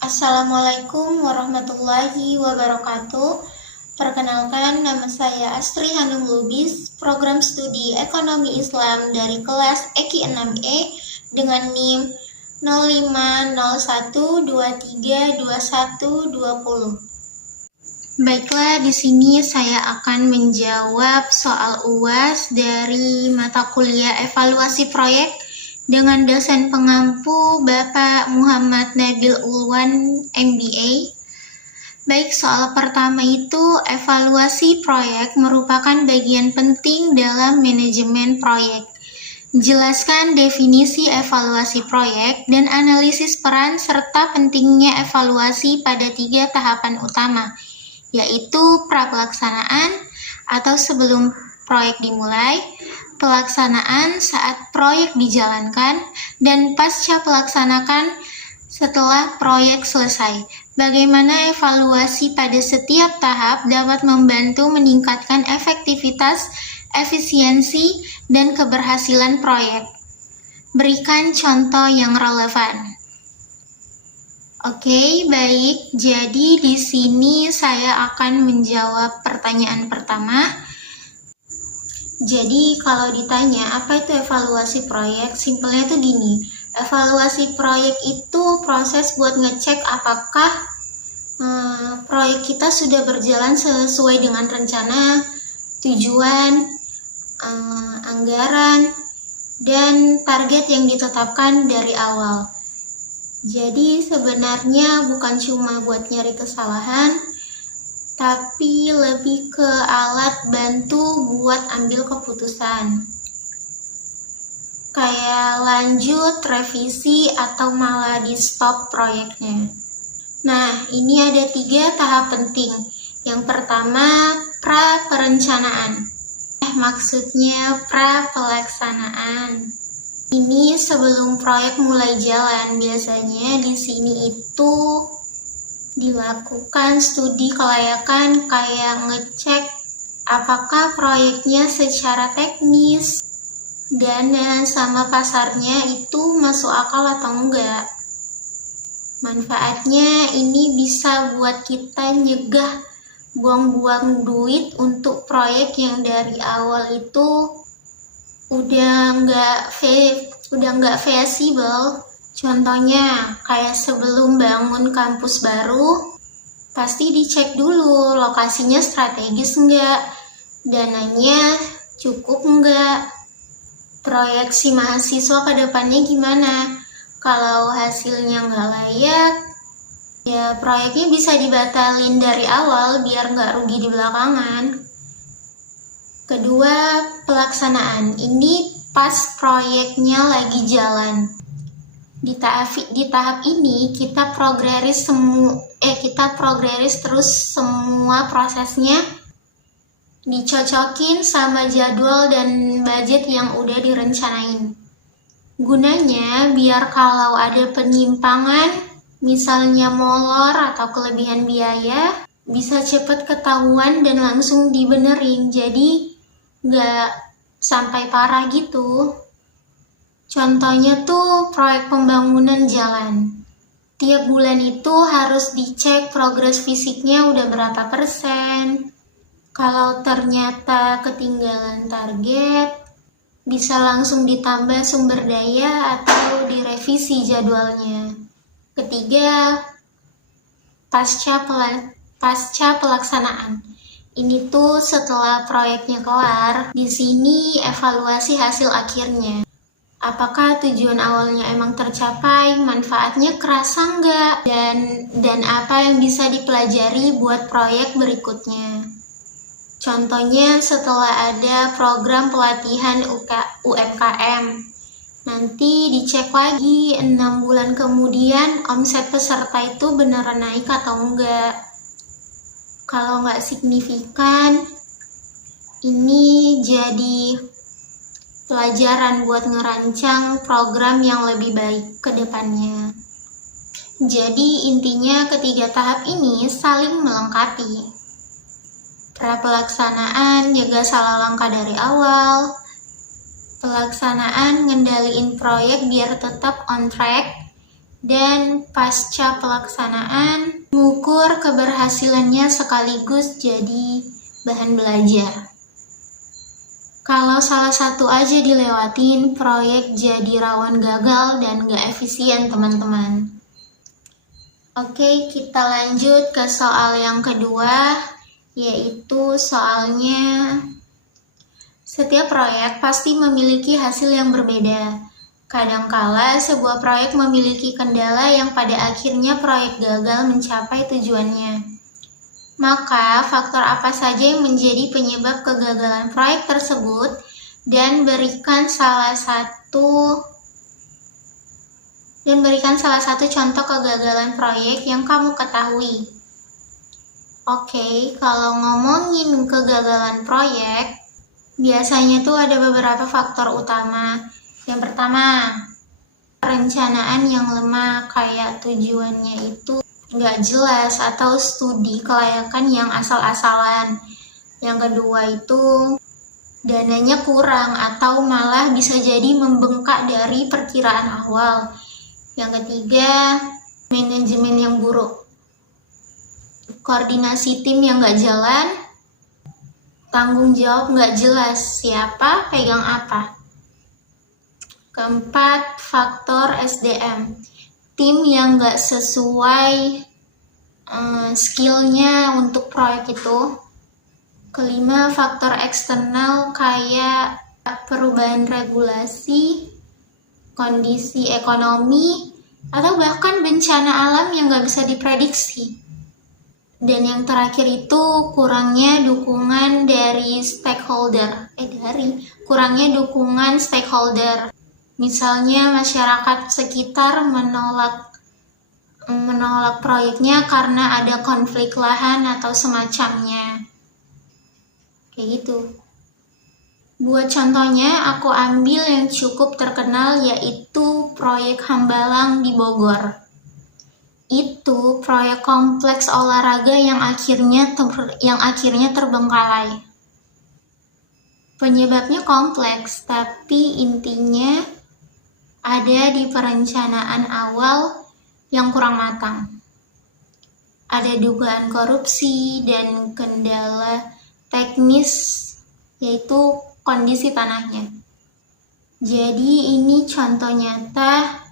Assalamualaikum warahmatullahi wabarakatuh. Perkenalkan, nama saya Astri Hanum Lubis, program studi Ekonomi Islam dari kelas EKI 6E dengan NIM 0501232120. Baiklah, di sini saya akan menjawab soal UAS dari mata kuliah evaluasi proyek dengan dosen pengampu Bapak Muhammad Nabil Ulwan, MBA. Baik, soal pertama itu evaluasi proyek merupakan bagian penting dalam manajemen proyek. Jelaskan definisi evaluasi proyek dan analisis peran serta pentingnya evaluasi pada 3 tahapan utama, yaitu pra-pelaksanaan atau sebelum proyek dimulai, pelaksanaan saat proyek dijalankan, dan pasca pelaksanaan setelah proyek selesai. Bagaimana evaluasi pada setiap tahap dapat membantu meningkatkan efektivitas, efisiensi, dan keberhasilan proyek. Berikan contoh yang relevan. Oke, baik. Jadi di sini saya akan menjawab pertanyaan pertama. Jadi kalau ditanya apa itu evaluasi proyek, simpelnya itu gini. Evaluasi proyek itu proses buat ngecek apakah proyek kita sudah berjalan sesuai dengan rencana, tujuan, anggaran, dan target yang ditetapkan dari awal. Jadi sebenarnya bukan cuma buat nyari kesalahan, tapi lebih ke alat bantu buat ambil keputusan. Kayak lanjut, revisi, atau malah di stop proyeknya. Nah, ini ada 3 tahap penting. Yang pertama, pra-perencanaan. Maksudnya pra-pelaksanaan. Ini sebelum proyek mulai jalan, biasanya di sini itu dilakukan studi kelayakan kayak ngecek apakah proyeknya secara teknis, dana, sama pasarnya itu masuk akal atau enggak. Manfaatnya ini bisa buat kita nyegah buang-buang duit untuk proyek yang dari awal itu udah nggak feasible. Contohnya kayak sebelum bangun kampus baru, pasti dicek dulu lokasinya strategis enggak, dananya cukup enggak, proyeksi mahasiswa ke depannya gimana. Kalau hasilnya nggak layak, ya proyeknya bisa dibatalin dari awal biar nggak rugi di belakangan. Kedua, pelaksanaan. Ini pas proyeknya lagi jalan. Di tahap ini kita progres terus semua prosesnya, dicocokin sama jadwal dan budget yang udah direncanain. Gunanya biar kalau ada penyimpangan, misalnya molor atau kelebihan biaya, bisa cepet ketahuan dan langsung dibenerin. Jadi nggak sampai parah gitu. Contohnya tuh proyek pembangunan jalan. Tiap bulan itu harus dicek progres fisiknya udah berapa persen. Kalau ternyata ketinggalan target, bisa langsung ditambah sumber daya atau direvisi jadwalnya. Ketiga, pasca pelaksanaan. Ini tuh setelah proyeknya kelar, di sini evaluasi hasil akhirnya. Apakah tujuan awalnya emang tercapai, manfaatnya kerasa nggak, dan apa yang bisa dipelajari buat proyek berikutnya. Contohnya setelah ada program pelatihan UMKM, nanti dicek lagi 6 bulan kemudian omset peserta itu beneran naik atau enggak. Kalau nggak signifikan, ini jadi pelajaran buat ngerancang program yang lebih baik ke depannya. Jadi intinya ketiga tahap ini saling melengkapi. Pra-pelaksanaan jaga salah langkah dari awal, pelaksanaan ngendaliin proyek biar tetap on track, dan pasca pelaksanaan mengukur keberhasilannya sekaligus jadi bahan belajar. Kalau salah satu aja dilewatin, proyek jadi rawan gagal dan gak efisien teman-teman. Oke, kita lanjut ke soal yang kedua, yaitu soalnya setiap proyek pasti memiliki hasil yang berbeda. Kadangkala sebuah proyek memiliki kendala yang pada akhirnya proyek gagal mencapai tujuannya. Maka faktor apa saja yang menjadi penyebab kegagalan proyek tersebut dan berikan salah satu contoh kegagalan proyek yang kamu ketahui. Oke, kalau ngomongin kegagalan proyek, biasanya tuh ada beberapa faktor utama. Yang pertama, perencanaan yang lemah, kayak tujuannya itu nggak jelas atau studi kelayakan yang asal-asalan. Yang kedua itu dananya kurang atau malah bisa jadi membengkak dari perkiraan awal. Yang ketiga, manajemen yang buruk, koordinasi tim yang nggak jalan, tanggung jawab nggak jelas, siapa pegang apa. Keempat, faktor SDM, tim yang nggak sesuai skillnya untuk proyek itu. Kelima, faktor eksternal kayak perubahan regulasi, kondisi ekonomi, atau bahkan bencana alam yang nggak bisa diprediksi. Dan yang terakhir itu kurangnya dukungan dukungan stakeholder. Misalnya masyarakat sekitar menolak proyeknya karena ada konflik lahan atau semacamnya. Kayak gitu. Buat contohnya, aku ambil yang cukup terkenal yaitu proyek Hambalang di Bogor. Itu proyek kompleks olahraga yang akhirnya terbengkalai. Penyebabnya kompleks, tapi intinya ada di perencanaan awal yang kurang matang. Ada dugaan korupsi dan kendala teknis, yaitu kondisi tanahnya. Jadi ini contoh nyata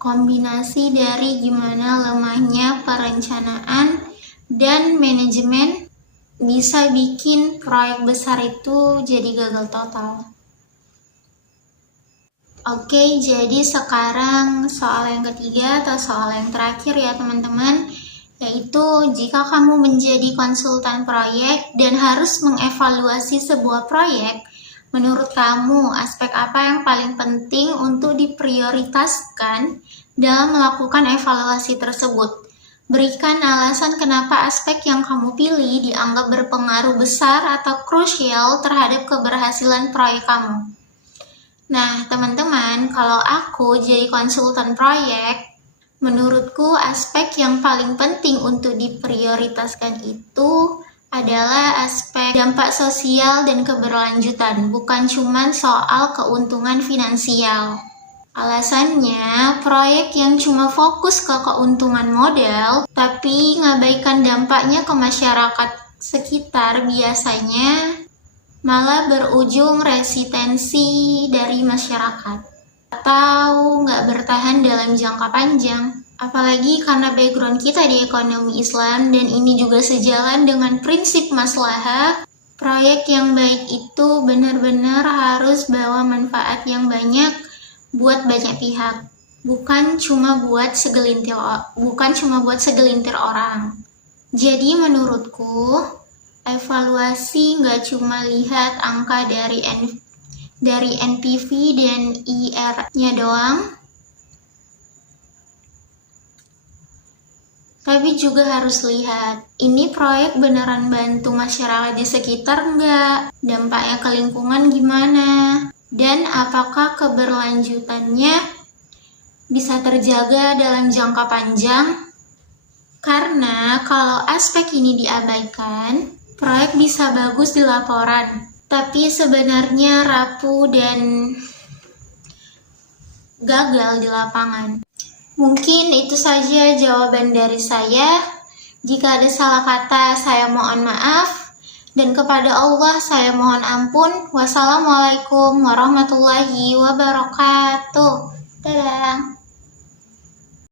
kombinasi dari gimana lemahnya perencanaan dan manajemen bisa bikin proyek besar itu jadi gagal total. Oke, jadi sekarang soal yang ketiga atau soal yang terakhir ya teman-teman, yaitu jika kamu menjadi konsultan proyek dan harus mengevaluasi sebuah proyek, menurut kamu aspek apa yang paling penting untuk diprioritaskan dalam melakukan evaluasi tersebut? Berikan alasan kenapa aspek yang kamu pilih dianggap berpengaruh besar atau krusial terhadap keberhasilan proyek kamu. Nah, teman-teman, kalau aku jadi konsultan proyek, menurutku aspek yang paling penting untuk diprioritaskan itu adalah aspek dampak sosial dan keberlanjutan, bukan cuma soal keuntungan finansial. Alasannya, proyek yang cuma fokus ke keuntungan modal, tapi ngabaikan dampaknya ke masyarakat sekitar biasanya malah berujung resistensi dari masyarakat atau nggak bertahan dalam jangka panjang. Apalagi karena background kita di ekonomi Islam dan ini juga sejalan dengan prinsip maslahah, proyek yang baik itu benar-benar harus bawa manfaat yang banyak buat banyak pihak, bukan cuma buat segelintir orang. Jadi menurutku, evaluasi nggak cuma lihat angka dari NPV dan IR-nya doang, tapi juga harus lihat, ini proyek beneran bantu masyarakat di sekitar nggak? Dampaknya ke lingkungan gimana? Dan apakah keberlanjutannya bisa terjaga dalam jangka panjang? Karena kalau aspek ini diabaikan, proyek bisa bagus di laporan, tapi sebenarnya rapuh dan gagal di lapangan. Mungkin itu saja jawaban dari saya. Jika ada salah kata, saya mohon maaf. Dan kepada Allah saya mohon ampun. Wassalamualaikum warahmatullahi wabarakatuh. Dadah.